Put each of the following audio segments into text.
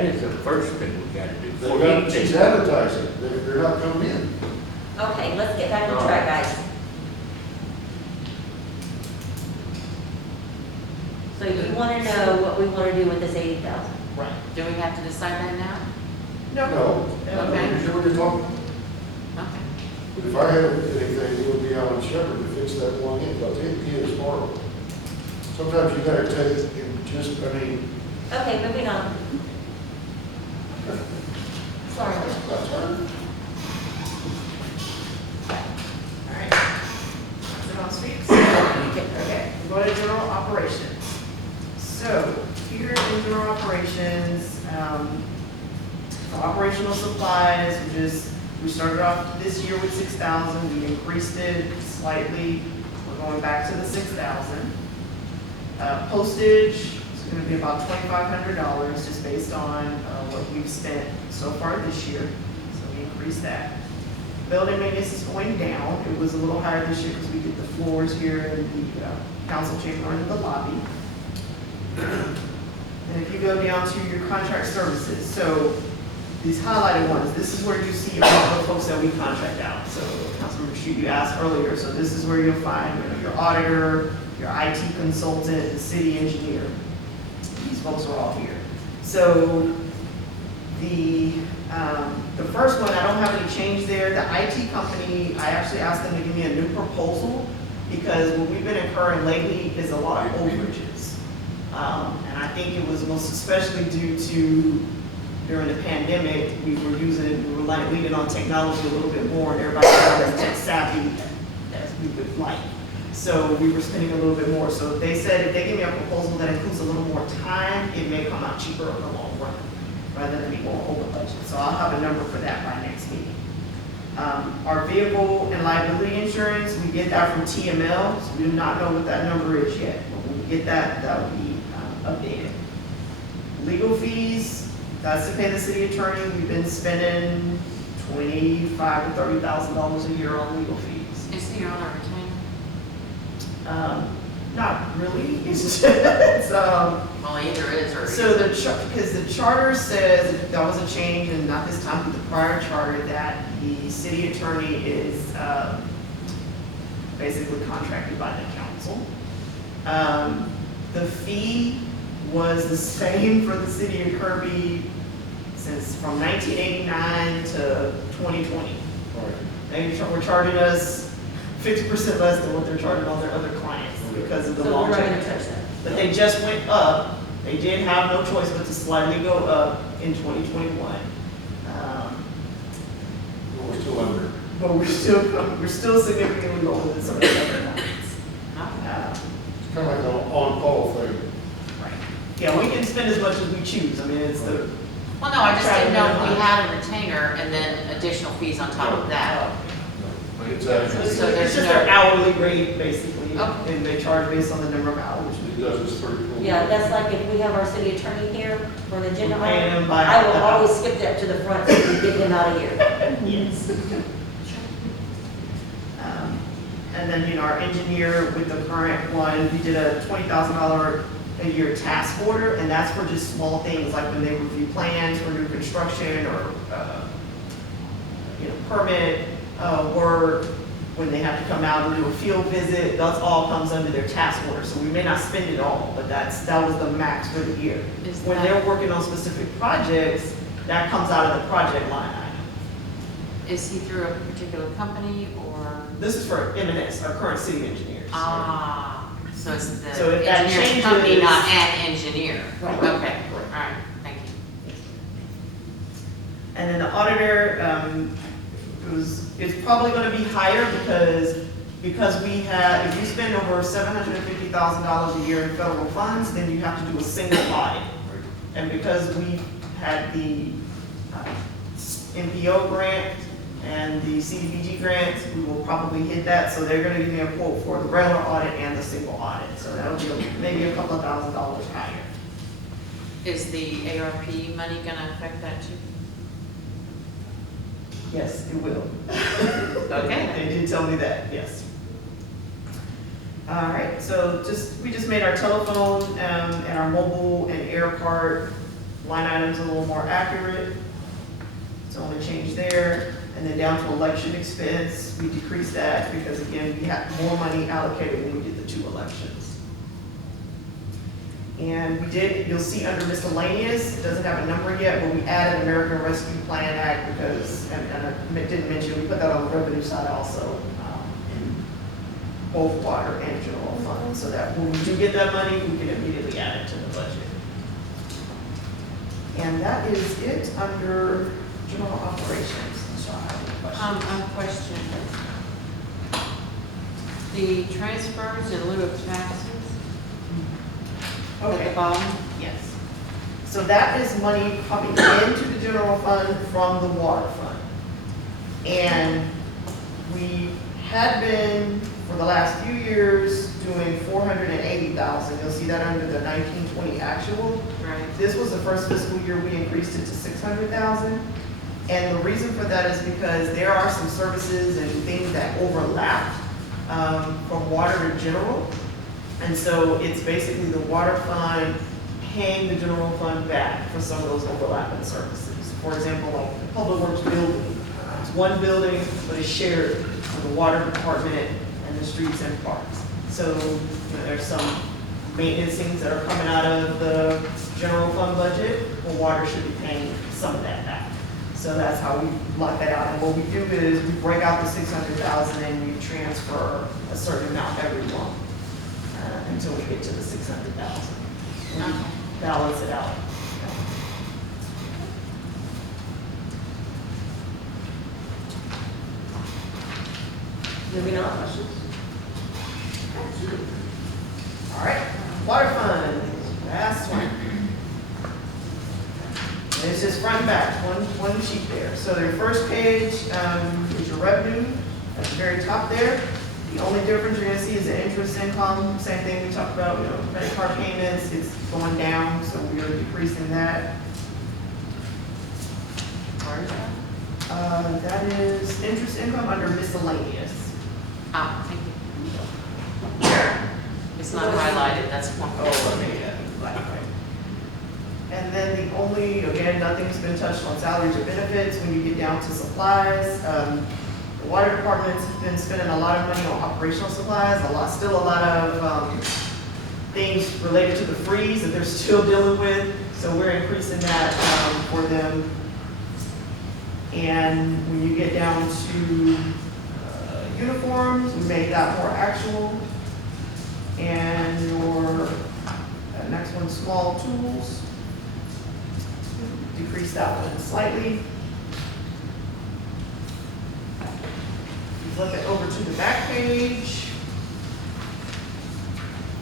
That is the first thing we gotta do. They got, she's advertising, they're not coming in. Okay, let's get back on track, guys. So you want to know what we want to do with this 80,000? Right. Do we have to decide that now? No. Okay. You sure what you're talking? Okay. But if I had anything, it would be Alan Shepherd to fix that one in, because it is horrible. Sometimes you gotta take and just, I mean, Okay, moving on. Sorry. that's her. All right. Is it on streets? Okay, we'll go to general operations. So here in general operations, operational supplies, we started off this year with 6,000, we increased it slightly, we're going back to the 6,000. Postage is gonna be about $2,500, just based on what we've spent so far this year, so we increased that. Building maintenance is going down, it was a little higher this year because we did the floors here in the council chamber and the lobby. And if you go down to your contract services, so these highlighted ones, this is where you see all the folks that we contract out. So Councilmember Street, you asked earlier, so this is where you'll find your auditor, your IT consultant, the city engineer. These folks are all here. So the first one, I don't have any change there. The IT company, I actually asked them to give me a new proposal because what we've been incurring lately is a lot of overages. And I think it was most especially due to during the pandemic, we were leaning on technology a little bit more, and everybody was as tech savvy as we would like. So we were spending a little bit more. So they said if they give me a proposal that includes a little more time, it may come out cheaper in the long run, rather than be more over budget. So I'll have a number for that by next meeting. Our vehicle and liability insurance, we get that from TML, so we do not know what that number is yet. But when we get that, that will be updated. Legal fees, that's to pay the city attorney. We've been spending $25,000 to $30,000 a year on legal fees. Is he on our retainer? Not really. It's just, Well, either is or so isn't. because the charter says that there was a change, and not this time, but the prior charter, that the city attorney is basically contracted by the council. The fee was the same for the city of Kirby since from 1989 to 2020. They were charging us 50% less than what they're charging all their other clients because of the So we're not longevity. going to touch that. But they just went up. They did have no choice but to slightly go up in 2021. We're still under. But we're still significantly lower than some of the other lines. It's kind of like an on-call thing. Right. Yeah, we can spend as much as we choose. I mean, it's the. Well, no, I just didn't know if we had a retainer and then additional fees on top of that. It's So actually, So it's there's just no- their hourly rate, basically, Okay. and they charge based on the number of hours. it does this pretty cool. Yeah, that's like if we have our city attorney here for an agenda We're paying item, him by I will the hour. always skip that to the front so we get him out of here. Yes. And then, our engineer with the current one, we did a $20,000 a year task order, and that's for just small things, like when they review plans for new construction or, permit work, when they have to come out and do a field visit, that's all comes under their task order. So we may not spend it all, but that was the max for the year. Is When that- they're working on specific projects, that comes out of the project line item. Is he through a particular company or? This is for M&S, our current city engineers. So it's the So if that engineering company, changes- not an engineer? Right. Okay, all right, thank you. And then the auditor, it's probably gonna be higher because we have, if you spend over $750,000 a year in federal funds, then you have to do a single audit. And because we had the MPO grant and the CDBG grants, we will probably hit that, so they're gonna give me a quote for the regular audit and the single audit, so that'll be maybe a couple of $1,000s higher. Is the ARP money gonna affect that too? Yes, it will. Okay. They did tell me that, yes. All right, so we just made our telephone and our mobile and air card line item's a little more accurate. It's the only change there. And then down to election expense, we decreased that because again, we had more money allocated when we did the 2 elections. And we did, you'll see under miscellaneous, it doesn't have a number yet, but we added American Rescue Plan Act because, and I didn't mention, we put that on the revenue side also, in both water and general fund, so that when we do get that money, we can immediately add it to the budget. And that is it under general operations. So I have any questions. Question. The transfers in lieu of taxes at the Okay, bottom? yes. So that is money coming into the general fund from the water fund. And we had been, for the last few years, doing 480,000. You'll see that under the 1920 actual. Right. This was the first fiscal year we increased it to 600,000. And the reason for that is because there are some services and things that overlap from water to general. And so it's basically the water fund paying the general fund back for some of those overlapping services. For example, like the public works building. It's one building, but it's shared for the water department and the streets and parks. So there's some maintenance things that are coming out of the general fund budget. Well, water should be paying some of that back. So that's how we block that out. And what we do is we break out the 600,000 and we transfer a certain amount every month until we get to the 600,000. And we balance it out. Moving on, questions? All right, water fund, last one. And it's just front and back, one sheet there. So your first page is your revenue at the very top there. The only difference you're gonna see is the interest income. Same thing we talked about, credit card payments, it's going down, so we are decreasing that. Where is that? That is interest income under miscellaneous. Ah, thank you. It's not highlighted, that's one. Right. And then the only, again, nothing's been touched on salaries or benefits. When you get down to supplies, the water department's been spending a lot of money on operational supplies, still a lot of things related to the freeze that they're still dealing with. So we're increasing that for them. And when you get down to uniforms, we made that more actual. And your next one, small tools, decrease that one slightly. Flip it over to the back page.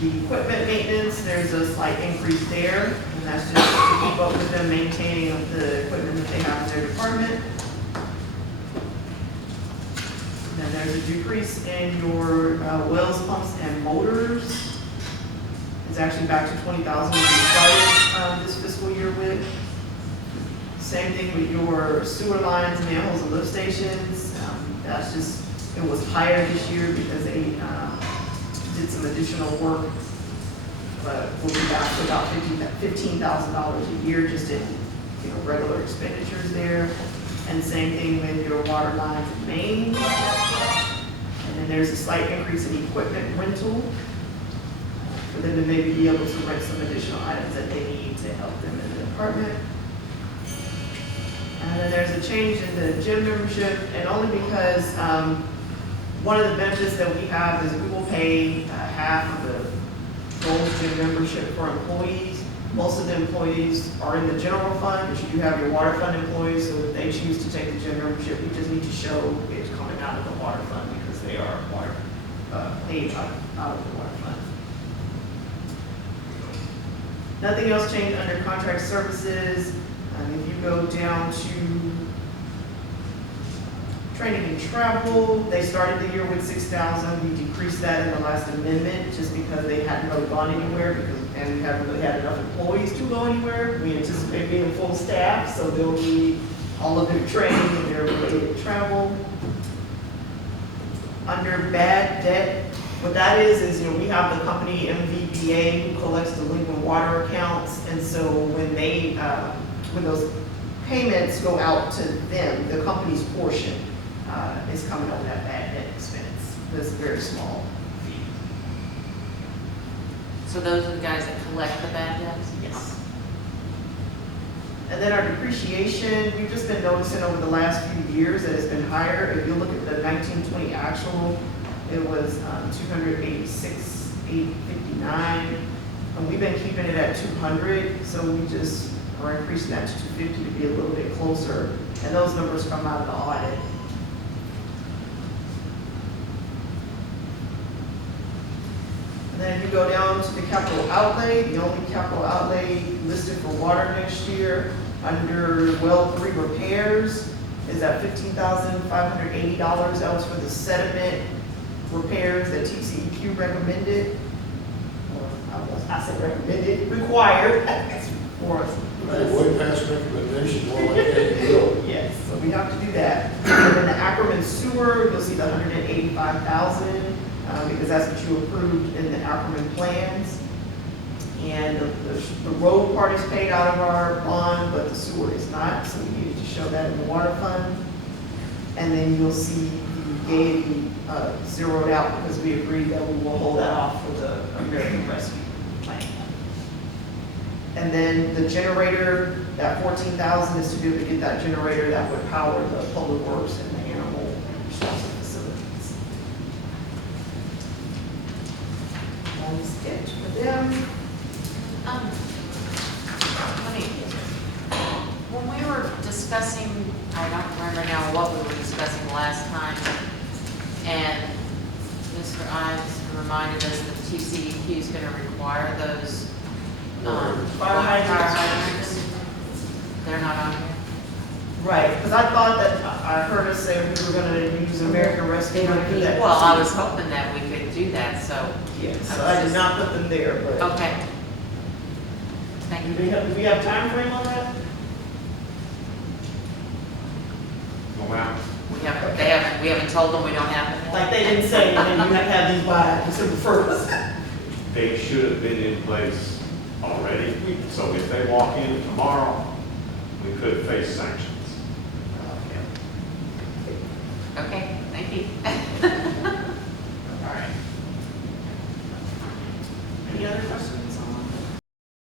The equipment maintenance, there's a slight increase there, and that's just to keep up with them maintaining the equipment that they have in their department. Then there's a decrease in your wells, pumps, and motors. It's actually back to 20,000 when we started this fiscal year with. Same thing with your sewer lines, manholes, and lift stations. That's just, it was higher this year because they did some additional work. But we'll be back to about $15,000 a year just in regular expenditures there. And same thing with your water lines and mains. And then there's a slight increase in equipment rental for them to maybe be able to rent some additional items that they need to help them in the department. And then there's a change in the gym membership, and only because one of the benefits that we have is we will pay half of the Gold Gym membership for employees. Most of the employees are in the general fund, but you do have your water fund employees, so if they choose to take the gym membership, we just need to show it's coming out of the water fund because they are paid out of the water fund. Nothing else changed under contract services. If you go down to training and travel, they started the year with 6,000. We decreased that in the last amendment just because they hadn't really gone anywhere and we haven't really had enough employees to go anywhere. We anticipate being full staff, so they'll need all of their training and their related travel. Under bad debt, what that is we have the company MVBA who collects delinquent water accounts, and so when they when those payments go out to them, the company's portion is coming out of that bad debt expense. That's a very small fee. So those are the guys that collect the bad debts? Yes. And then our depreciation, we've just been noticing over the last few years that it's been higher. If you look at the 1920 actual, it was 286,859. And we've been keeping it at 200, so we just are increasing that to 250 to be a little bit closer. And those numbers come out of the audit. And then if you go down to the capital outlay, the only capital outlay listed for water next year under well 3 repairs is at $15,580. That was for the sediment repairs that TCEQ recommended. Or I said recommended, required for us. Hey, way past recommendation, more like that you will. Yes, so we have to do that. And then the Ackerman sewer, you'll see the 185,000, because that's what you approved in the Ackerman plans. And the road part is paid out of our bond, but the sewer is not, so we needed to show that in the water fund. And then you'll see the Gaiety zeroed out because we agreed that we will hold that off for the American Rescue Plan. And then the generator, that 14,000 is to be able to get that generator that would power the public works and the animal shelter facilities. That is it for them. Let me, when we were discussing, I don't remember now what we were discussing last time, and Mr. Ives reminded us that TCEQ is going to require those Fire hydrants. They're not on here? Right, because I thought that, I heard us say we were gonna use American Rescue money for that. Well, I was hoping that we could do that, so, Yes, so I did not put them there, but. okay. Thank you. Do we have time frame on that? Go out. We haven't told them we don't have them yet? Like they didn't say, and then you have to have these by December 1st. They should have been in place already, so if they walk in tomorrow, we could face sanctions. Okay, thank you.